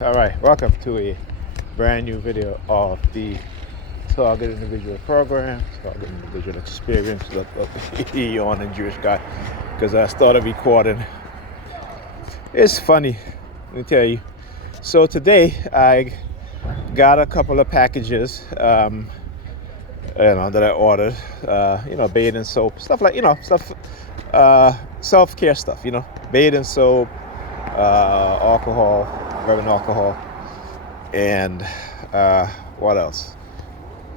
All right, welcome to a brand new video of the Target Individual Program, Target Individual Experience. Look, on and Jewish guy, because I started recording. It's funny, let me tell you. So today I got a couple of packages, that I ordered. Bathing soap, stuff like self-care stuff. Bathing soap, alcohol, rubbing alcohol, and what else?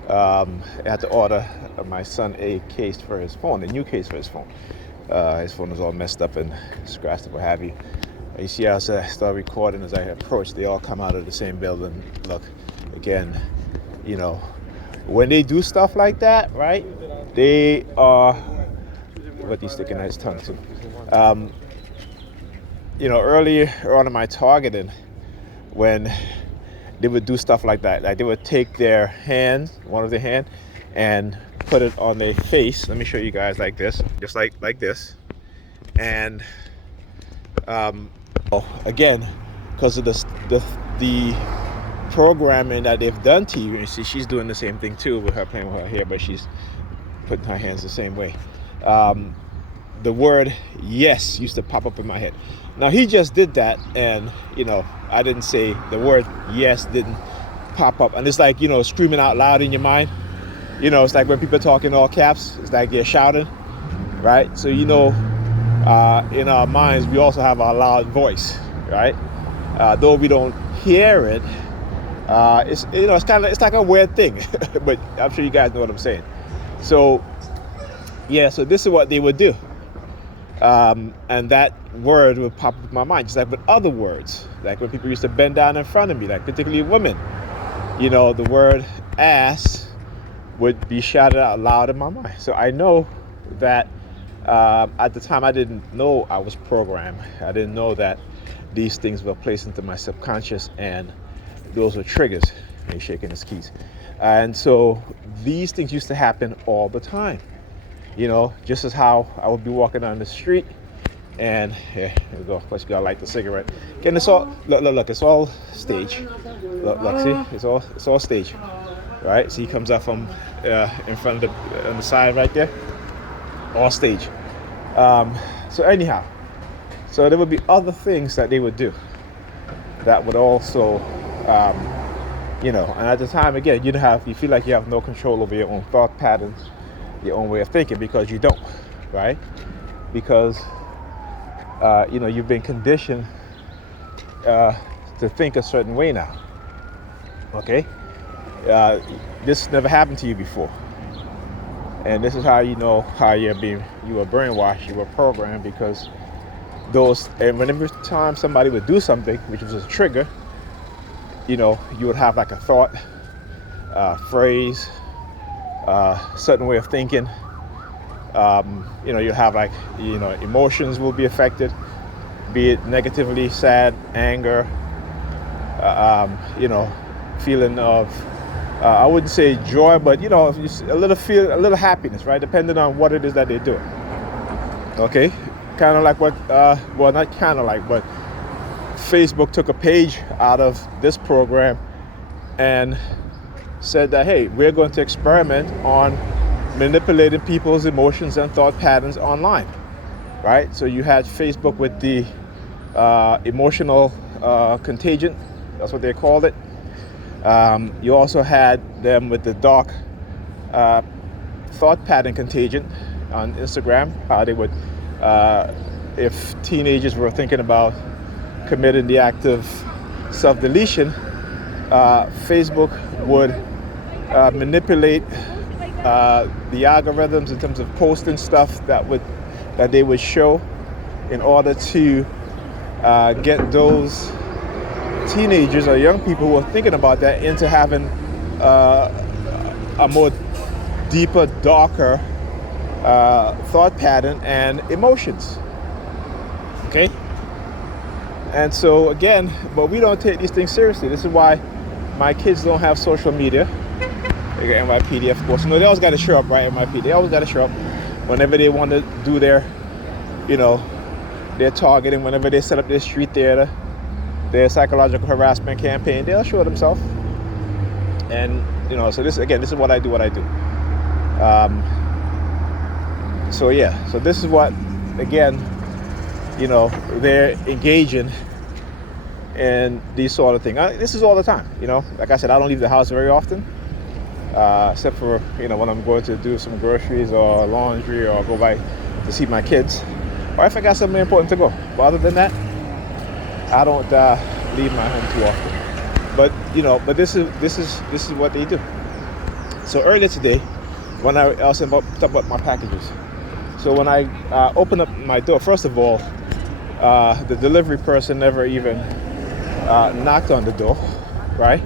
I had to order my son a case for his phone, a new case for his phone. His phone is all messed up and scratched up, what have you. You see, as I start recording, as I approach, they all come out of the same building. Look, again, when they do stuff like that, right? They are what he's sticking at his tongue to. Earlier on in my targeting, when they would do stuff like that, like they would take their hand, one of their hand, and put it on their face. Let me show you guys like this, just like this. And again, because of the programming that they've done to you, and see, she's doing the same thing too with her playing with her hair, but she's putting her hands the same way. The word yes used to pop up in my head. Now he just did that, and I didn't say the word yes didn't pop up, and it's like screaming out loud in your mind. It's like when people talk in all caps, it's like they're shouting, right? So in our minds we also have our loud voice, right? Though we don't hear it, it's like a weird thing, but I'm sure you guys know what I'm saying. So so this is what they would do. And that word would pop up in my mind, just like with other words, like when people used to bend down in front of me, like particularly women. The word ass would be shouted out loud in my mind. So I know that at the time I didn't know I was programmed. I didn't know that these things were placed into my subconscious, and those were triggers. He's shaking his keys. And so these things used to happen all the time. Just as how I would be walking down the street, and here we go. Plus, you gotta light the cigarette. Again, it's all look. It's all stage. Look, see, it's all stage, right? See, he comes up from in front of on the side right there. All stage. So anyhow, so there would be other things that they would do that would also, and at the time, again, you feel like you have no control over your own thought patterns, your own way of thinking, because you don't, right? Because you've been conditioned to think a certain way now. Okay, this never happened to you before, and this is how you know how you were brainwashed, you were programmed, because and whenever time somebody would do something which was a trigger, you would have like a thought, phrase, certain way of thinking. You have like emotions will be affected, be it negatively, sad, anger, feeling of I wouldn't say joy, but a little happiness, right? Depending on what it is that they're doing. Okay, kind of like what not kind of like, but Facebook took a page out of this program and said that, hey, we're going to experiment on manipulating people's emotions and thought patterns online, right? So you had Facebook with the emotional contagion, that's what they called it. You also had them with the dark thought pattern contagion on Instagram, how they would, if teenagers were thinking about committing the act of self-deletion, Facebook would manipulate the algorithms in terms of posting stuff that they would show in order to get those teenagers or young people who are thinking about that into having a more deeper, darker thought pattern and emotions. Okay? And so again, but we don't take these things seriously. This is why my kids don't have social media. They got NYPD, of course. They always got to show up, right? NYPD. They always got to show up whenever they want to do their targeting, whenever they set up their street theater. their psychological harassment campaign, they'll show themselves. And so this is what I do. So yeah, so this is what, again, they're engaging in these sort of things. This is all the time. Like I said, I don't leave the house very often, except for when I'm going to do some groceries or laundry or go by to see my kids, or if I got something important to go. But other than that, I don't leave my home too often. But this is what they do. So earlier today, when I was talking about my packages, so when I opened up my door, first of all, the delivery person never even knocked on the door, right?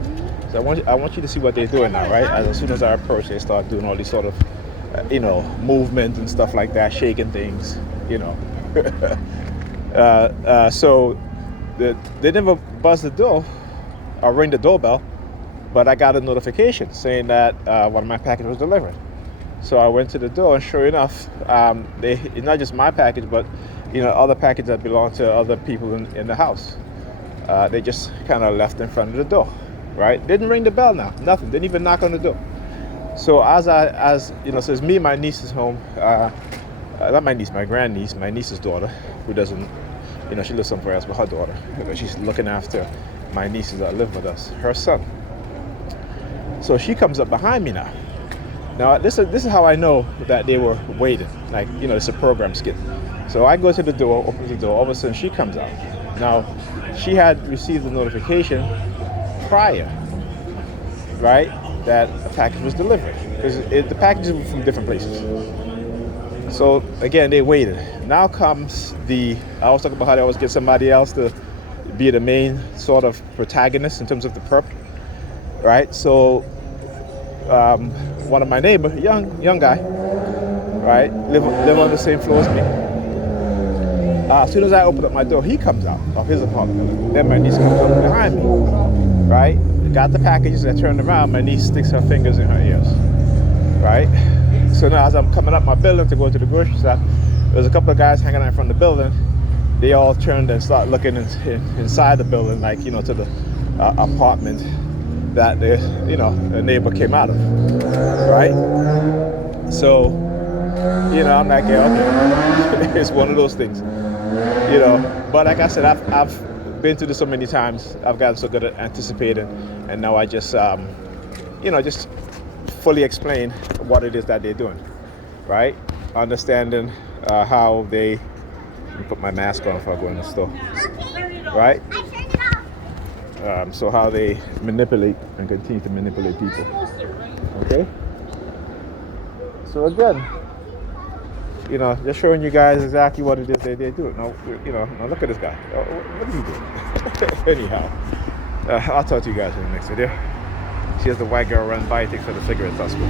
So I want you to see what they're doing now, right? As soon as I approach, they start doing all these sort of, movement and stuff like that, shaking things, so they never buzzed the door or ring the doorbell, but I got a notification saying that one of my packages was delivered. So I went to the door, and sure enough, it's not just my package, but other packages that belong to other people in the house. They just kind of left in front of the door, right? Didn't ring the bell now, nothing. Didn't even knock on the door. So so it's me and my niece is home. Not my niece, my grandniece, my niece's daughter, who doesn't, she lives somewhere else with her daughter. She's looking after my nieces that live with us, her son. So she comes up behind me now. Now this is how I know that they were waiting. Like, it's a program skit. So I go to the door, open the door, all of a sudden she comes out. Now, she had received the notification prior, right, that a package was delivered. Because the packages were from different places. So again, they waited. Now comes I was talking about how they always get somebody else to be the main sort of protagonist in terms of the perp, right? So one of my neighbors, young guy, right, live on the same floor as me. As soon as I open up my door, he comes out of his apartment. Then my niece comes up behind me, right? Got the packages. I turned around. My niece sticks her fingers in her ears, right? So now as I'm coming up my building to go to the grocery store, there's a couple of guys hanging out in front of the building. They all turned and start looking inside the building, like, to the apartment that the neighbor came out of, right? So, I'm like, yeah, okay, it's one of those things, But like I said, I've been through this so many times. I've gotten so good at anticipating, and now I just, just fully explain what it is that they're doing, right? Understanding how they. Let me put my mask on before I go in the store, right? So how they manipulate and continue to manipulate people. Okay. So again, just showing you guys exactly what it is they do. Now, now look at this guy. What is he doing? Anyhow, I'll talk to you guys in the next video. See as the white girl runs by, takes her the cigarettes. That's cool.